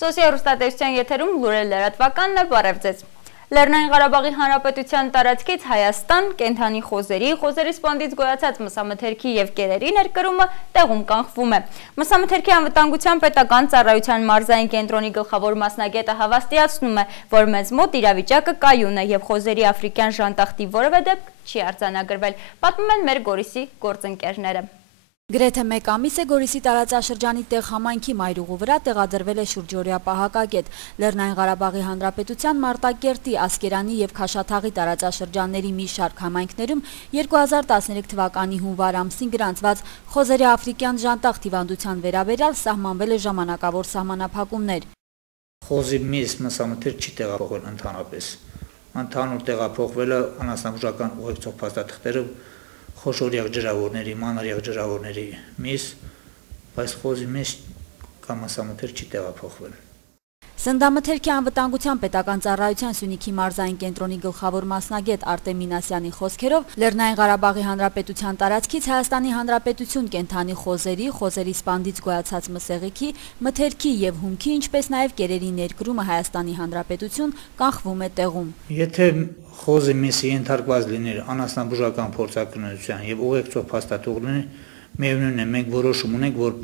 Սոցիալ-հեռուստատեսության եթերում լուրեր լրատվականն է, բարև ձեզ։ Լեռնային Ղարաբաղի Հանրապետության տարածքից Հայաստան կենդանի խոզերի սպանդից գոյացած մսամթերքի և կերերի ներկրումը տեղում կանխվում է։ Մսամթերքի անվտանգության պետական ծառայության մարզային կենտրոնի գլխավոր մասնագետը հավաստիացնում է, որ մեզ մոտ իրավիճակը կայուն է և խոզերի աֆրիկյան ժանտախտի որևէ դեպք չի արձանագրվել, պատմում են մեր Գորիսի գործընկերները։ Գրեթե մեկ ամիս է Գորիսի տարածաշրջանի տեղ համայնքի մայրուղու վրա տեղադրվել է շուրջօրյա պահակակետ։ Լեռնային Ղարաբաղի Հանրապետության Մարտակերտի, Ասկերանի և Քաշաթաղի տարածաշրջանների մի շարք համայնքներում 2013 թվականի հունվար ամսին գրանցված խոզերի աֆրիկյան ժանտախ հիվանդության վերաբերյալ սահմանվել է ժամանակավոր սահմանափակումներ։ Խոզի միս մսամթերք չի տեղափոխվել ընդհանրապես։ Ընդհանուր տեղափոխվելը անասնաբուժական ուղեկցող փաստաթղթերով խոշորյակ ջրավորների, մանրյակ ջրավորների միս, բայց խոզի միս կամ մսամթերք չի տեղափոխվել։ Սննդամթերքի անվտանգության պետական ծառայության Սյունիքի մարզային կենտրոնի գլխավոր մասնագետ Արտեմ Մինասյանի խոսքերով Լեռնային Ղարաբաղի Հանրապետության տարածքից Հայաստանի Հանրապետություն կենդանի խոզերի սպանդից գոյացած մսեղիքի, մթերքի և հումքի, ինչպես նաև կերերի ներկրումը Հայաստանի Հանրապետություն կանխվում է տեղում։ Եթե խոզի միսը ենթարկված լիներ անասնաբուժական փորձակնության և ուղեկցող փաստաթուղթ լիներ, միևնույն է, մենք որոշում ունենք, որ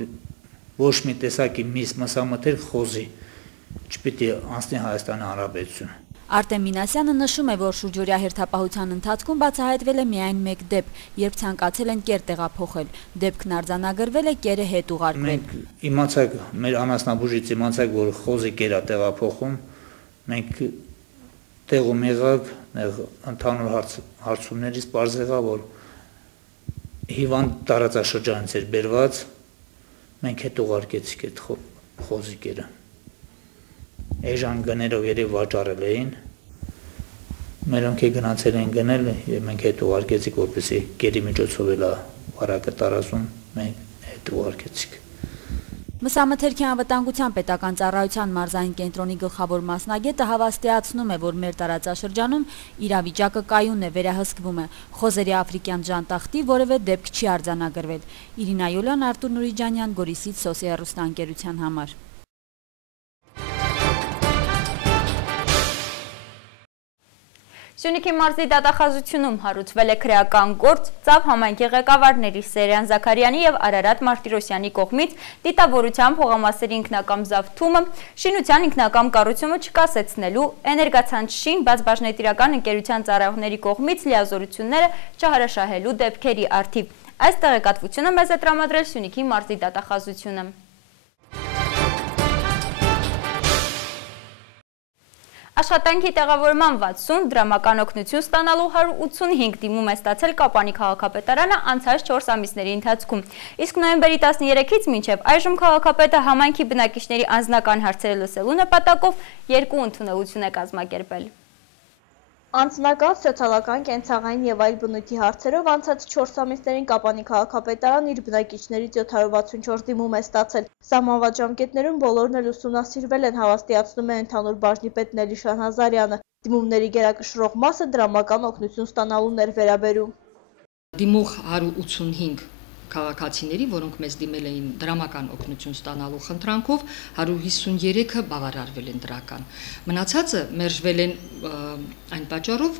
ոչ մի տեսակի միս մսամթերք խոզի չպիտի անցնի Հայաստանի Հանրապետություն։ Արտեմ Մինասյանը նշում է, որ շուրջօրյա հերթապահության ընթացքում բացահայտվել է միայն մեկ դեպք, երբ ցանկացել են կեր տեղափոխել։ Դեպքն արձանագրվել է, կերը հետ ուղարկվել։ Մենք իմացանք, մեր անասնաբուժից իմացանք, որ խոզի կեր է տեղափոխում, մենք տեղում եղանք, ընդհանուր հարցումներից պարզ եղավ, որ հիվանդ տարածաշրջանից էր բերված, մենք հետ ուղարկեցինք այդ խոզի կերը։ Էժան գներով երևի վաճառել էին, մերոնք գնացել են գնել և մենք հետ ուղարկեցինք, որպեսզի կերի միջոցով էլ վարակը տարածում, մենք հետ ուղարկեցինք։ Մսամթերքի անվտանգության պետական ծառայության մարզային կենտրոնի գլխավոր մասնագետը հավաստիացնում է, որ մեր տարածաշրջանում իրավիճակը կայուն է, վերահսկվում է։ Խոզերի աֆրիկյան ժանտախտի որևէ դեպք չի արձանագրվել։ Իրինա Յոլյան, Արտուր Նուրիջանյան, Գորիսից սոցիալ-հեռուստաընկերության համար։ Սյունիքի մարզի դատախազությունում հարուցվել է քրեական գործ Ծավ համայնքի ղեկավարների Սերյան Զաքարյանի և Արարատ Մարտիրոսյանի կողմից դիտավորության փողամասերի ինքնակամ զավթումը, շինության ինքնակամ կառուցումը չկասեցնելու, էներգացանց շին բազմաբաժնետիրական ընկերության ծառայողների կողմից լիազորությունները չհարաշահելու դեպքերի առթիվ։ Այս տեղեկատվությունը մեզ է տրամադրել Սյունիքի մարզի դատախազությունը։ Աշխատանքի տեղավորման 60, դրամական օգնություն ստանալու 185 դիմում է ստացել Կապանի քաղաքապետարանը անցած 4 ամիսների ընթացքում։ Իսկ նոյեմբերի 13-ից մինչև այժմ քաղաքապետը համայնքի բնակիչների անձնական հարցերը լսելու նպատակով 2 ընդունելություն է կազմակերպել։ Անձնական, սոցիալական, կենցաղային և այլ բնույթի հարցերով անցած 4 ամիսներին Կապանի քաղաքապետարան իր բնակիչներից 764 դիմում է ստացել։ Սահմանված ժամկետներում բոլորն էլ ուսումնասիրվել են, հավաստիացնում է ընդհանուր բաժնի պետ Նելիշան Հազարյանը։ Դիմումների գերակշռող մասը դրամական օգնություն ստանալուն էր վերաբերում։ Դիմող 185 քաղաքացիների, որոնք մեզ դիմել էին դրամական օգնություն ստանալու խնդրանքով, 153-ը բավարարվել են դրական։ Մնացածը մերժվել են այն պատճառով,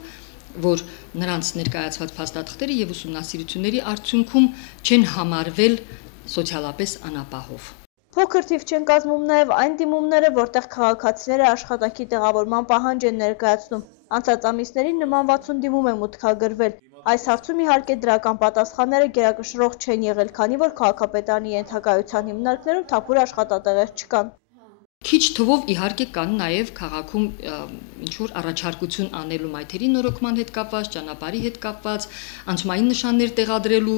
որ նրանց ներկայացված փաստաթղթերը եւ ուսումնասիրությունների արդյունքում չեն համարվել սոցիալապես անապահով։ Փոքր թիվ չեն կազմում նաև այն դիմումները, որտեղ քաղաքացիները աշխատանքի տեղավորման պահանջ են ներկայացնում։ Անցած ամիսներին նման 60 դիմում է մուտքագրվել։ Այս հարցում իհարկե դրական պատասխանները գերակշռող չեն եղել, քանի որ քաղաքապետարանի ենթակայության հիմնարկներում թափուր աշխատատեղեր չկան։ Քիչ թվով իհարկե կան նաև քաղաքում ինչ-որ առաջարկություն անելու մայթերի նորոգման հետ կապված, ճանապարհի հետ կապված, անցումային նշաններ տեղադրելու,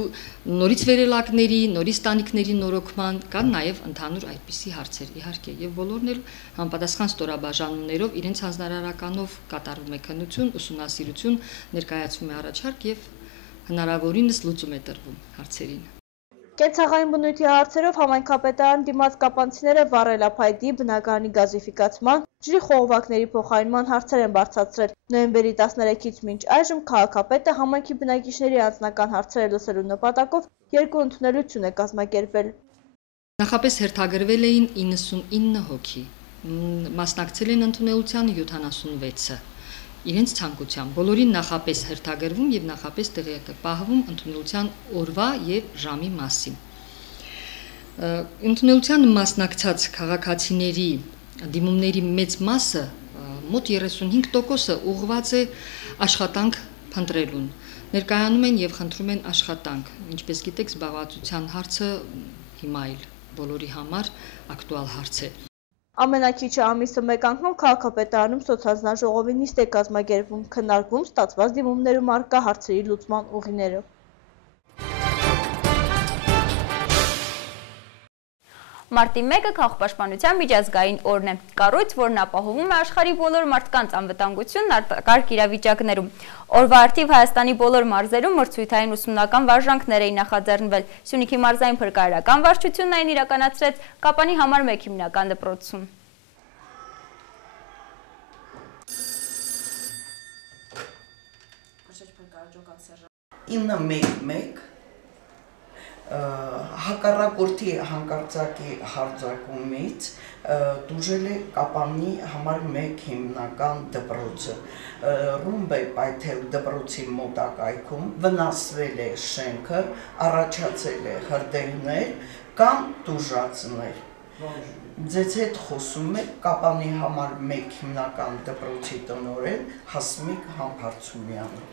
նորից վերելակների, նորից տանիքների նորոգման, կան նաև ընդհանուր այդպիսի հարցեր իհարկե, եւ բոլորն էլ համապատասխան ստորաբաժանումներով իրենց հանձնարարականով կատարվում է քննություն, ուսումնասիրություն, ներկայացվում է առաջարկ եւ հնարավորինս լուծում է տրվում հարցերին։ Կենցաղային բնույթի հարցերով համայնքապետարան դիմաց կապանցիները վառելափայտի, բնակարանի գազիֆիկացման, ջրի խողովակների փոխարինման հարցեր են բարձրացրել։ Նոյեմբերի 13-ից մինչ այժմ քաղաքապետը համայնքի բնակիչների անձնական հարցերը լսելու նպատակով 2 ընդունելություն է կազմակերպել։ Նախապես հերթագրվել էին 99 հոգի, մասնակցել են ընդունելության 76-ը։ Իրենց ցանկությամբ բոլորին նախապես հերթագրվում եւ նախապես տեղյակ պահվում ընդունելության օրվա եւ ժամի մասին։ Ընդունելության մասնակցած քաղաքացիների դիմումների մեծ մասը, մոտ 35%-ը ուղղված է աշխատանք փնտրելուն։ Ներկայանում են եւ խնդրում են աշխատանք։ Ինչպես գիտեք, զբաղվածության հարցը հիմա էլ բոլորի համար ակտուալ հարց է։ Ամենակիչը ամիսը մեկ անգամ քաղաքապետարանում սոցհանձնաժողովի նիստ է կազմակերպվում, քննարկվում ստացված դիմումներում առկա հարցերի լուծման ուղիները։ Մարտի 1-ը քաղաքապաշտպանության միջազգային օրն է։ Կառույց, որն ապահովում է աշխարհի բոլոր մարդկանց անվտանգությունն արտակարգ իրավիճակներում։ Օրվա առթիվ Հայաստանի բոլոր մարզերում մրցույթային ուսումնական վարժանքներ էին նախաձեռնվել։ Սյունիքի մարզային փրկարարական վարչությունն այն իրականացրեց Կապանի համար 1 հիմնական դպրոցում։ Ինը 1-1 հակառակորդի հանկարծակի հարձակումից դուժել է Կապանի համար 1 հիմնական դպրոցը։ Ռումբ է պայթել դպրոցի մոտակայքում, վնասվել է շենքը, առաջացել է հրդեհներ կամ տուժածներ։ Ձեզ հետ խոսում է Կապանի համար 1 հիմնական դպրոցի տնօրեն Հասմիկ Համբարձումյանը։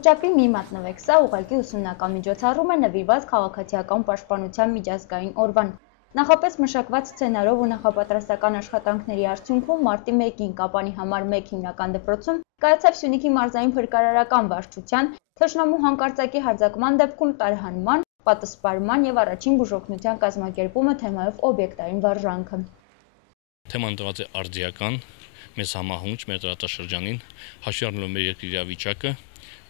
Ուճապի մի մատնվեք, սա ուղղակի ուսումնական միջոցառում է նվիրված քաղաքացիական պաշտպանության միջազգային օրվան։ Նախապես մշակված սցենարով ու նախապատրաստական աշխատանքների արդյունքում մարտի 1-ին Կապանի համար 1 հիմնական դպրոցում կայացավ Սյունիքի մարզային փրկարարական վարչության, թշնամու հանկարծակի հարձակման դեպքում տարհանման, պատասպարման եւ առաջին բուժօգնության կազմակերպումը թեմայով օբյեկտային վարժանքը։ Թեման դրված է արդիական, մեզ համահունչ մեր տարածաշրջանին, հաշվի առնելով մեր երկրի իրավիճակը,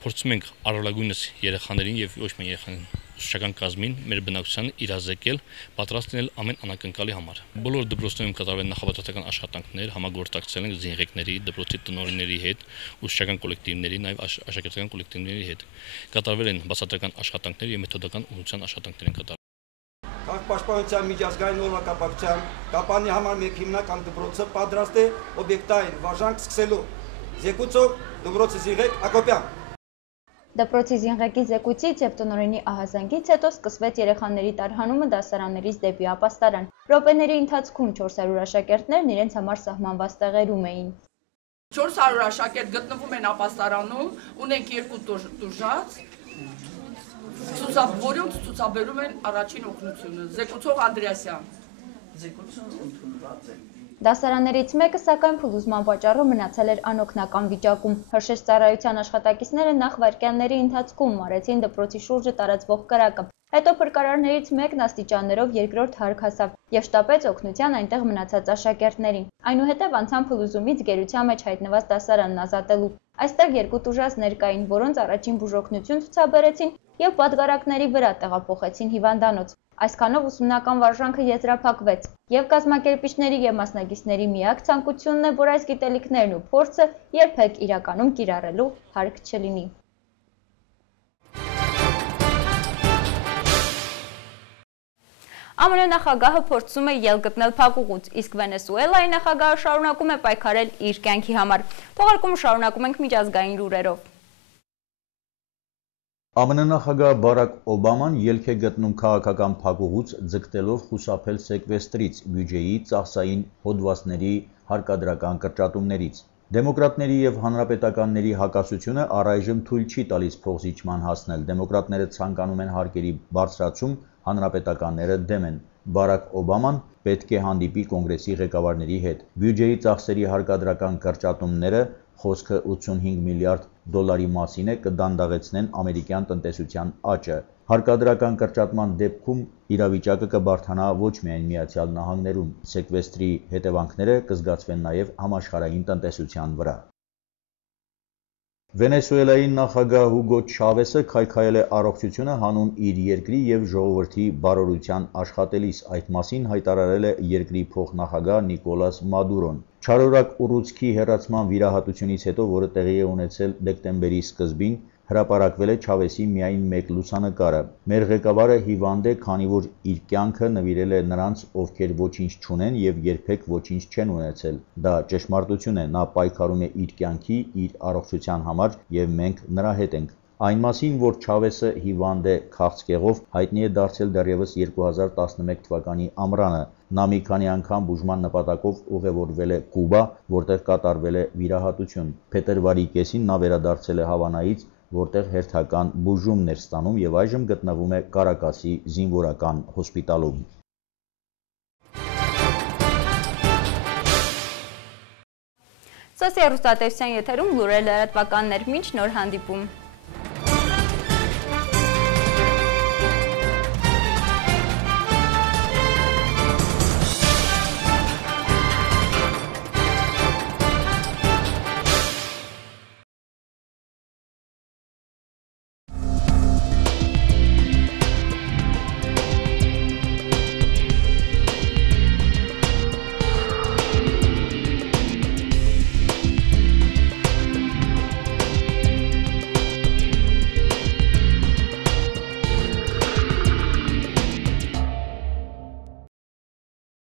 փորձում ենք առավելագույնս երեխաներին եւ ոչ միայն երեխաներին ուսուցչական կազմին մեր բնակչությանը իրազեկել, պատրաստ լինել ամեն անակնկալի համար։ Բոլոր դպրոցներում կատարվել նախապատրաստական աշխատանքներ, համագործակցել ենք զինղեկների, դպրոցի տնօրինների հետ, ուսուցչական կոլեկտիվների, նաեւ աշակերտական կոլեկտիվների հետ։ Կատարվել են բացատրական աշխատանքներ եւ մեթոդական ուղղության աշխատանքներ են կատարվել։ Քաղաքապաշտպանության միջազգային օրվա կապակցությամբ Կապանի համար 1 հիմնական դպրոցը պատրաստ է օբյեկտային վարժանք սկսելու։ Զեկուցող դպրոցի զինղեկ Ակոպյան։ Դպրոցի զինղեկի զեկույցից եւ տնօրենի ահազանգից հետո սկսվեց երեխաների տարհանումը դասարաններից դեպի ապաստարան։ Րոպեների ընթացքում 400 աշակերտներն իրենց համար սահմանված տեղերում էին։ 400 աշակերտ գտնվում են ապաստարանում, ունենք 2 տուժած, որոնց ցուցաբերում են առաջին օգնությունը։ Զեկուցող Անդրեասյան։ Զեկուցումը ընդունված է։ Դասարաններից մեկը, սակայն փլուզման պատճառով մնացել էր անօգնական վիճակում։ Հրշեջ ծառայության աշխատակիցները նախ վայրկյանների ընթացքում մարեցին դպրոցի շուրջը տարածվող կրակը։ Հետո փրկարարներից մեկն աստիճաններով երկրորդ հարկ հասավ եւ շտապեց օգնության այնտեղ մնացած աշակերտներին։ Այնուհետև անցան փլուզումից գերության մեջ հայտնված դասարանն ազատելու։ Այստեղ 2 տուժած ներկային, որոնց առաջին բուժօգնություն ցուցաբերեցին եւ պատգարակների վրա տեղափոխեցին հիվանդանոց։ Այսքանով ուսումնական վարժանքը եզրափակվեց եւ կազմակերպիչների եւ մասնակիցների միակ ցանկությունն է, որ այս գիտելիքներն ու փորձը երբեք իրականում կիրառելու հարկ չլինի։ ԱՄՆ նախագահը փորձում է ելք գտնել փակուղուց, իսկ Վենեսուելայի նախագահը շարունակում է պայքարել իր կյանքի համար։ Թողարկումը շարունակում ենք միջազգային լուրերով։ ԱՄՆ նախագահ Բարակ Օբաման ելք է գտնում քաղաքական փակուղուց, ձգտելով խուսափել սեկվեստրից, բյուջեի, ծախսային հոդվածների հարկադրական կրճատումներից։ Դեմոկրատների եւ հանրապետականների հակասությունը առայժմ թույլ չի տալիս փոխզիջման հասնել։ Դեմոկրատները ցանկանում են հարկերի բարձրացում, հանրապետականները դեմ են։ Բարակ Օբաման պետք է հանդիպի կոնգրեսի ղեկավարների հետ։ Բյուջեի ծախսերի հարկադրական կրճատումները, խոսքը 85 միլիարդ դոլարի մասին է կդանդաղեցնեն ամերիկյան տնտեսության աճը։ Հարկադրական կրճատման դեպքում իրավիճակը կբարդանա ոչ միայն Միացյալ Նահանգներում, սեկվեստրի հետևանքները կզգացվեն նաև համաշխարհային տնտեսության վրա։ Վենեսուելայի նախագահ Հուգո Չավեսը քայքայել է առողջությունը հանուն իր երկրի եւ ժողովրդի բարօրության աշխատելիս, այդ մասին հայտարարել է երկրի փոխնախագահ Նիկոլաս Մադուրոն։ Չարորակ ուռուցքի հեռացման վիրահատությունից հետո, որը տեղի է ունեցել դեկտեմբերի սկզբին, հրապարակվել է Չավեսի միայն մեկ լուսանկարը։ Մեր ղեկավարը հիվանդ է, քանի որ իր կյանքը նվիրել է նրանց, ովքեր ոչինչ չունեն եւ երբեք ոչինչ չեն ունեցել։ Դա ճշմարտություն է, նա պայքարում է իր կյանքի, իր առողջության համար եւ մենք նրա հետ ենք։ Այն մասին, որ Չավեսը հիվանդ է քաղցկեղով, հայտնի է դարձել դեռևս 2011 թվականի ամռանը։ Նա մի քանի անգամ բուժման նպատակով ուղևորվել է Կուբա, որտեղ կատարվել է վիրահատություն։ Փետրվարի կեսին նա վերադարձել է Հավանայից, որտեղ հերթական բուժումն էր ստանում եւ այժմ գտնվում է Կարակասի զինվորական հոսպիտալում։ Սոսիա հեռուստատեսության եթերում լուրեր լրատվականներ, մինչ նոր հանդիպում։